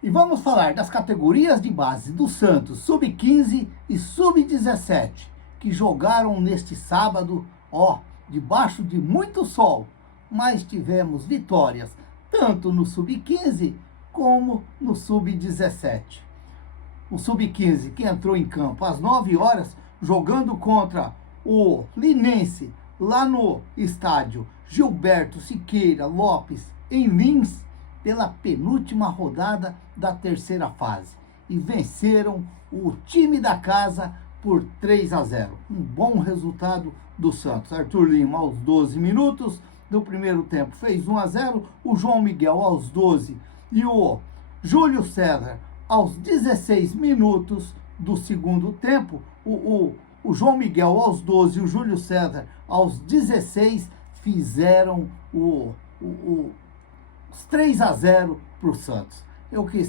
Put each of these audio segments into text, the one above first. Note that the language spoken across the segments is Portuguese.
E vamos falar das categorias de base do Santos, sub-15 e sub-17, que jogaram neste sábado, debaixo de muito sol, mas tivemos vitórias tanto no sub-15 como no sub-17. O sub-15 que entrou em campo às 9 horas, jogando contra o Linense, lá no estádio Gilberto Siqueira Lopes, em Lins, pela penúltima rodada da terceira fase. E venceram o time da casa por 3-0. Um bom resultado do Santos. Arthur Lima, aos 12 minutos do primeiro tempo, fez 1-0. O João Miguel, aos 12. E o Júlio César, aos 16 minutos do segundo tempo. O João Miguel, aos 12, e o Júlio César, aos 16, fizeram os 3-0 para o Santos. Eu que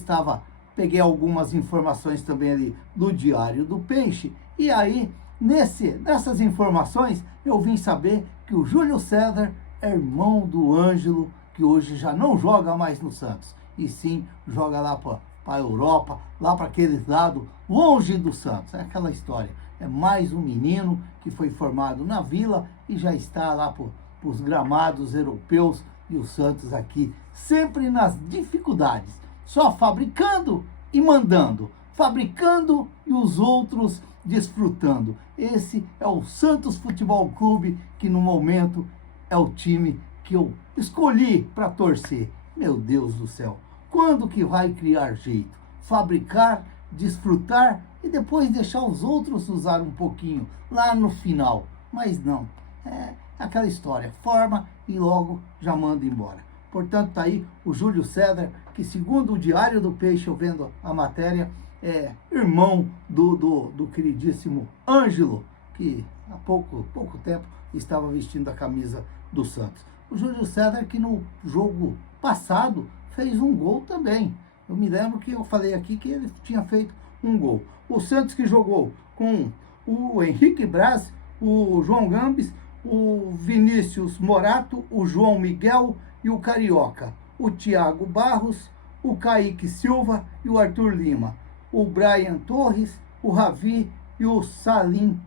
peguei algumas informações também ali do Diário do Peixe, e aí, nessas informações, eu vim saber que o Júlio César é irmão do Ângelo, que hoje já não joga mais no Santos, e sim joga lá para a Europa, lá para aqueles lados, longe do Santos. É aquela história. É mais um menino que foi formado na Vila e já está lá para os gramados europeus, e o Santos aqui sempre nas dificuldades, só fabricando e mandando, fabricando e os outros desfrutando. Esse é o Santos Futebol Clube, que no momento é o time que eu escolhi para torcer. Meu Deus do céu, quando que vai criar jeito? Fabricar, desfrutar e depois deixar os outros usar um pouquinho lá no final. Mas não, é aquela história, forma e logo já manda embora. Portanto, tá aí o Júlio César, que segundo o Diário do Peixe, eu vendo a matéria, é irmão do queridíssimo Ângelo, que há pouco tempo estava vestindo a camisa do Santos. O Júlio César, que no jogo passado fez um gol também. Eu me lembro que eu falei aqui que ele tinha feito um gol. O Santos, que jogou com o Henrique Braz, o João Gambis, o Vinícius Morato, o João Miguel e o Carioca, o Thiago Barros, o Kaique Silva e o Arthur Lima, o Brian Torres, o Ravi e o Salim,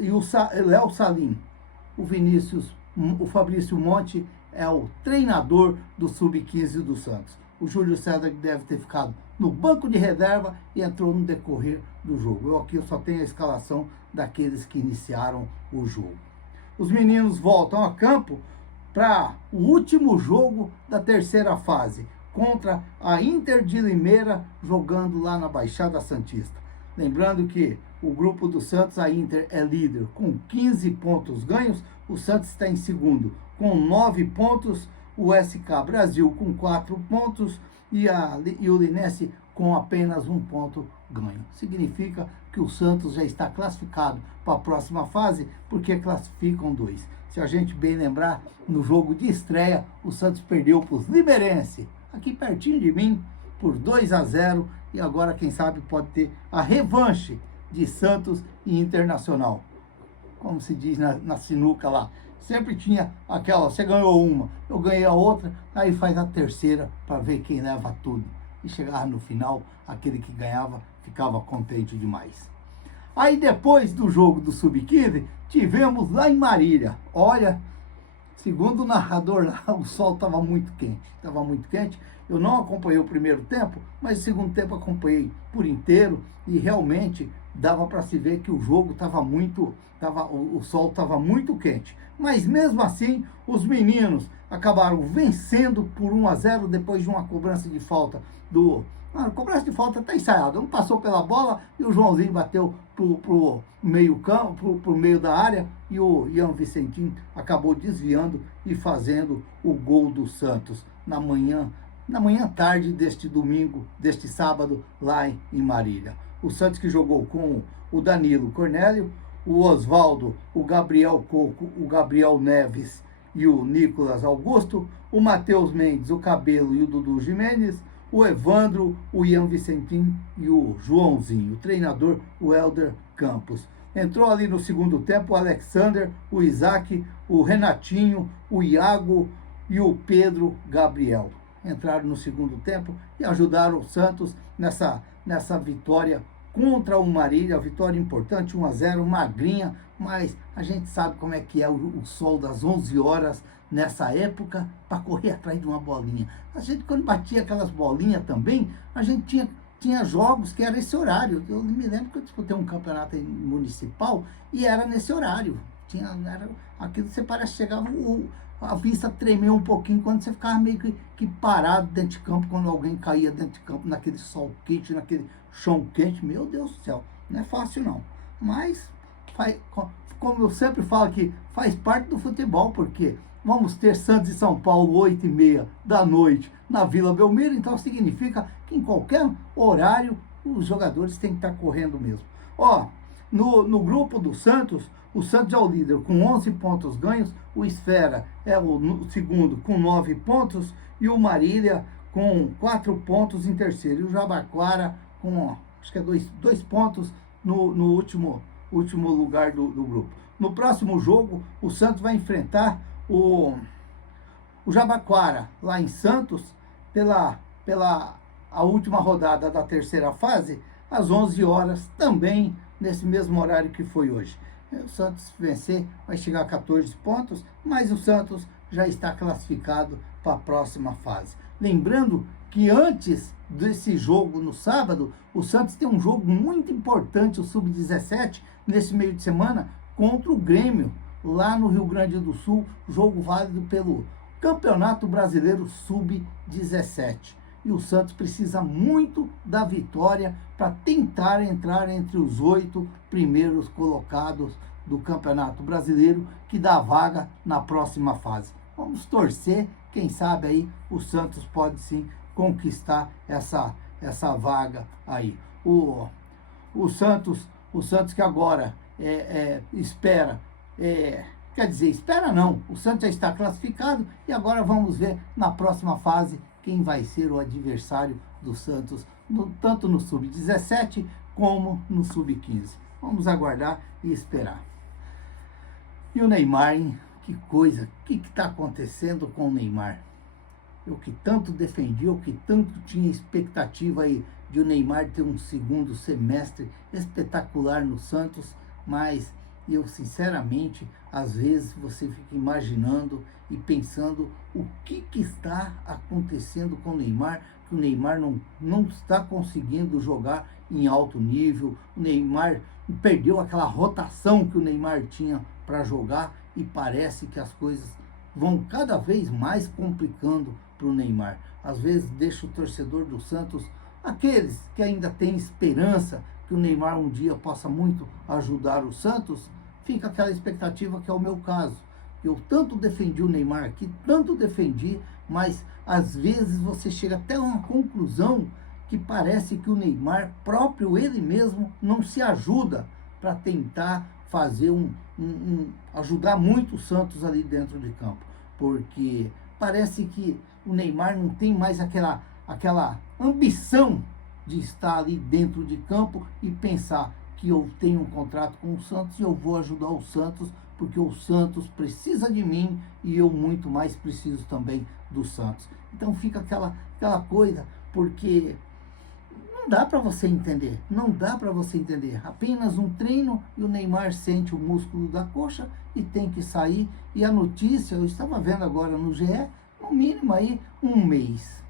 e o Léo Salim. O Fabrício Monte é o treinador do Sub-15 do Santos. O Júlio César deve ter ficado no banco de reserva e entrou no decorrer do jogo. Eu só tenho a escalação daqueles que iniciaram o jogo. Os meninos voltam a campo para o último jogo da terceira fase, contra a Inter de Limeira, jogando lá na Baixada Santista. Lembrando que o grupo do Santos, a Inter é líder com 15 pontos ganhos, o Santos está em segundo com 9 pontos, o SK Brasil com 4 pontos e o Linense com apenas 1 ponto ganho. Significa que o Santos já está classificado para a próxima fase, porque classificam 2. Se a gente bem lembrar, no jogo de estreia, o Santos perdeu para os Limeirense, aqui pertinho de mim, por 2-0, e agora, quem sabe, pode ter a revanche de Santos e Internacional. Como se diz na sinuca lá, sempre tinha aquela, você ganhou uma, eu ganhei a outra, aí faz a terceira para ver quem leva tudo. E chegava no final, aquele que ganhava ficava contente demais. Aí depois do jogo do Sub-15, tivemos lá em Marília. Olha, segundo o narrador lá, o sol estava muito quente. Eu não acompanhei o primeiro tempo, mas o segundo tempo acompanhei por inteiro e realmente dava para se ver que o jogo o sol estava muito quente. Mas mesmo assim, os meninos acabaram vencendo por 1-0 depois de uma cobrança de falta a cobrança de falta está ensaiada, não passou pela bola e o Joãozinho bateu pro meio campo, pro meio da área, e o Ian Vicentim acabou desviando e fazendo o gol do Santos na manhã tarde deste sábado, lá em Marília. O Santos, que jogou com o Danilo Cornélio, o Oswaldo, o Gabriel Coco, o Gabriel Neves e o Nicolas Augusto, o Matheus Mendes, o Cabelo e o Dudu Jimenez, o Evandro, o Ian Vicentim e o Joãozinho. O treinador, o Helder Campos. Entrou ali no segundo tempo o Alexander, o Isaac, o Renatinho, o Iago e o Pedro Gabriel. entraram no segundo tempo e ajudaram o Santos nessa vitória contra o Marília, vitória importante, 1-0, magrinha, mas a gente sabe como é que é o sol das 11 horas nessa época para correr atrás de uma bolinha. A gente, quando batia aquelas bolinhas também, a gente tinha jogos que era esse horário. Eu me lembro que eu disputei um campeonato municipal e era nesse horário. Aquilo você parece que chegava, a vista tremeu um pouquinho quando você ficava meio que parado dentro de campo, quando alguém caía dentro de campo, naquele sol quente, naquele chão quente. Meu Deus do céu, não é fácil não. Mas, como eu sempre falo aqui, faz parte do futebol, porque vamos ter Santos e São Paulo 8h30 da noite na Vila Belmiro, então significa que em qualquer horário os jogadores têm que estar correndo mesmo. Ó, no grupo do Santos, o Santos é o líder com 11 pontos ganhos, o Esfera é o segundo com 9 pontos e o Marília com 4 pontos em terceiro. E o Jabaquara com, acho que é 2 pontos no último lugar do grupo. No próximo jogo, o Santos vai enfrentar o Jabaquara lá em Santos pela a última rodada da terceira fase, às 11 horas, também nesse mesmo horário que foi hoje. O Santos vencer vai chegar a 14 pontos, mas o Santos já está classificado para a próxima fase. Lembrando que antes desse jogo no sábado, o Santos tem um jogo muito importante, o Sub-17, nesse meio de semana, contra o Grêmio, lá no Rio Grande do Sul, jogo válido pelo Campeonato Brasileiro Sub-17. E o Santos precisa muito da vitória para tentar entrar entre os 8 primeiros colocados do Campeonato Brasileiro, que dá vaga na próxima fase. Vamos torcer, quem sabe aí o Santos pode sim conquistar essa vaga aí. O Santos que agora espera, quer dizer, espera não, o Santos já está classificado e agora vamos ver na próxima fase quem vai ser o adversário do Santos, tanto no Sub-17 como no Sub-15. Vamos aguardar e esperar. E o Neymar, hein? Que coisa, o que está acontecendo com o Neymar? Eu que tanto defendi, eu que tanto tinha expectativa aí de o Neymar ter um segundo semestre espetacular no Santos, mas eu sinceramente, às vezes você fica imaginando e pensando o que está acontecendo com o Neymar, que o Neymar não está conseguindo jogar em alto nível, o Neymar perdeu aquela rotação que o Neymar tinha para jogar e parece que as coisas vão cada vez mais complicando para o Neymar. Às vezes deixa o torcedor do Santos, aqueles que ainda têm esperança que o Neymar um dia possa muito ajudar o Santos, fica aquela expectativa que é o meu caso. Eu tanto defendi o Neymar aqui, tanto defendi, mas às vezes você chega até a uma conclusão que parece que o Neymar próprio, ele mesmo, não se ajuda para tentar fazer ajudar muito o Santos ali dentro de campo. Porque parece que o Neymar não tem mais aquela ambição de estar ali dentro de campo e pensar que eu tenho um contrato com o Santos e eu vou ajudar o Santos, porque o Santos precisa de mim e eu muito mais preciso também do Santos. Então fica aquela coisa, porque não dá para você entender, não dá para você entender. Apenas um treino e o Neymar sente o músculo da coxa e tem que sair. E a notícia, eu estava vendo agora no GE, no mínimo aí 1 mês.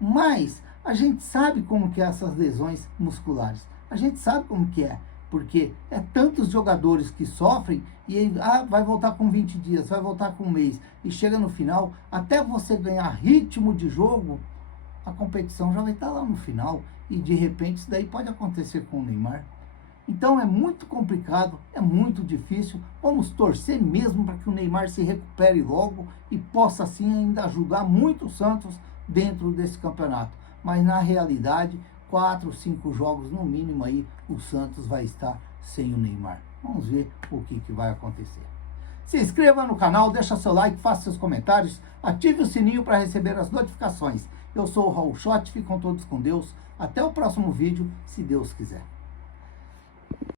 Mas a gente sabe como que é essas lesões musculares. A gente sabe como que é. Porque é tantos jogadores que sofrem e ele vai voltar com 20 dias, vai voltar com 1 mês. E chega no final, até você ganhar ritmo de jogo, a competição já vai estar lá no final. E de repente isso daí pode acontecer com o Neymar. Então é muito complicado, é muito difícil. Vamos torcer mesmo para que o Neymar se recupere logo e possa assim ainda ajudar muito o Santos dentro desse campeonato. Mas na realidade, 4 ou 5 jogos no mínimo aí, o Santos vai estar sem o Neymar. Vamos ver o que vai acontecer. Se inscreva no canal, deixa seu like, faça seus comentários, ative o sininho para receber as notificações. Eu sou o Raul Schott, fiquem todos com Deus. Até o próximo vídeo, se Deus quiser.